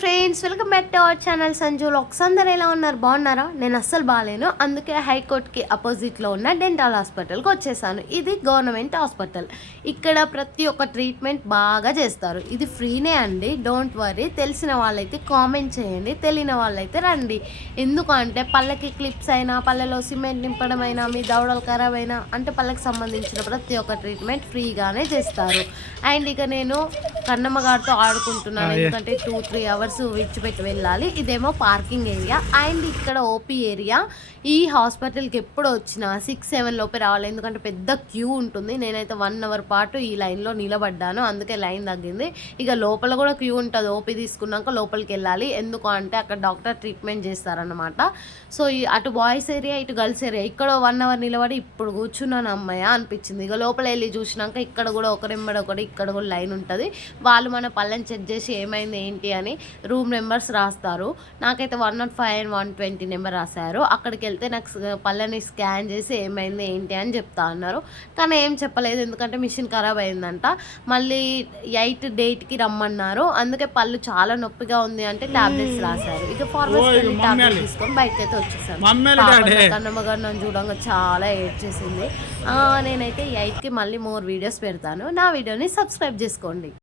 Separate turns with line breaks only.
Friends welcome back to our channel Sanju lakhs అందరు ఎలా ఉన్నారు? బాగున్నారా? నేను అస్సలు బాగాలేను. అందుకే హైకోర్టుకి అపోజిట్లో ఉన్న డెంటల్ హాస్పిటల్కి వచ్చేసాను. ఇది గవర్నమెంట్ హాస్పిటల్ ఇక్కడ ప్రతి ఒక్క ట్రీట్మెంట్ బాగా చేస్తారు. ఇది ఫ్రీనే అండి. డోంట్ వరీ తెలిసిన వాళ్ళైతే కామెంట్ చేయండి. తెలియని వాళ్ళైతే రండి. ఎందుకంటే పళ్ళకి క్లిప్స్ అయినా పళ్ళలో సిమెంట్ నింపడం అయినా మీ దవడలు ఖరాబ్ అయినా అంటే పళ్ళకి సంబంధించిన ప్రతి ఒక్క ట్రీట్మెంట్ ఫ్రీగానే చేస్తారు. అండ్ ఇక నేను కన్నమ్మ గారితో ఆడుకుంటున్నాను. ఎందుకంటే టూ త్రీ అవర్స్ విడిచిపెట్టి వెళ్ళాలి. ఇదేమో పార్కింగ్ ఏరియా. అండ్ ఇక్కడ ఓపీ ఏరియా. ఈ హాస్పిటల్కి ఎప్పుడు వచ్చినా సిక్స్ సెవెన్ లోపే రావాలి. ఎందుకంటే పెద్ద క్యూ ఉంటుంది. నేనైతే వన్ అవర్ పాటు ఈ లైన్లో నిలబడ్డాను. అందుకే లైన్ తగ్గింది. ఇక లోపల కూడా క్యూ ఉంటుంది. ఓపీ తీసుకున్నాక లోపలికి వెళ్ళాలి. ఎందుకు అంటే అక్కడ డాక్టర్ ట్రీట్మెంట్ చేస్తారన్నమాట. సో అటు బాయ్స్ ఏరియా ఇటు గర్ల్స్ ఏరియా. ఇక్కడ వన్ అవర్ నిలబడి ఇప్పుడు కూర్చున్నాను అమ్మాయ అనిపించింది. ఇక లోపల వెళ్ళి చూసినాక ఇక్కడ కూడా ఒకరెంబడి ఒకటి ఇక్కడ కూడా లైన్ ఉంటుంది. వాళ్ళు మన పళ్ళని చెక్ చేసి ఏమైంది ఏంటి అని రూమ్ నెంబర్స్ రాస్తారు. నాకైతే one naught five and one twenty number రాశారు. అక్కడికి వెళ్తే నాకు పళ్ళని స్కాన్ చేసి ఏమైంది ఏంటి అని చెప్తా అన్నారు. కానీ ఏం చెప్పలేదు. ఎందుకంటే మిషన్ ఖరాబ్ అయిందంట. మళ్ళీ ఎయిట్ డేట్కి రమ్మన్నారు. అందుకే పళ్ళు చాలా నొప్పిగా ఉంది అంటే టాబ్లెట్స్ రాశారు. ఇక ఫార్మసీకి వెళ్ళి టాబ్లెట్ తీసుకొని బయటకి అయితే వచ్చేసాను
మమ్మేలు
పాపం
డాడీ.
నా కన్నమ్మ గారు నన్ను చూడంగా చాలా ఏడ్ చేసింది నేనైతే ఎయిట్కి మళ్ళీ మోర్ వీడియోస్ పెడతాను. నా వీడియోని సబ్స్క్రైబ్ చేసుకోండి.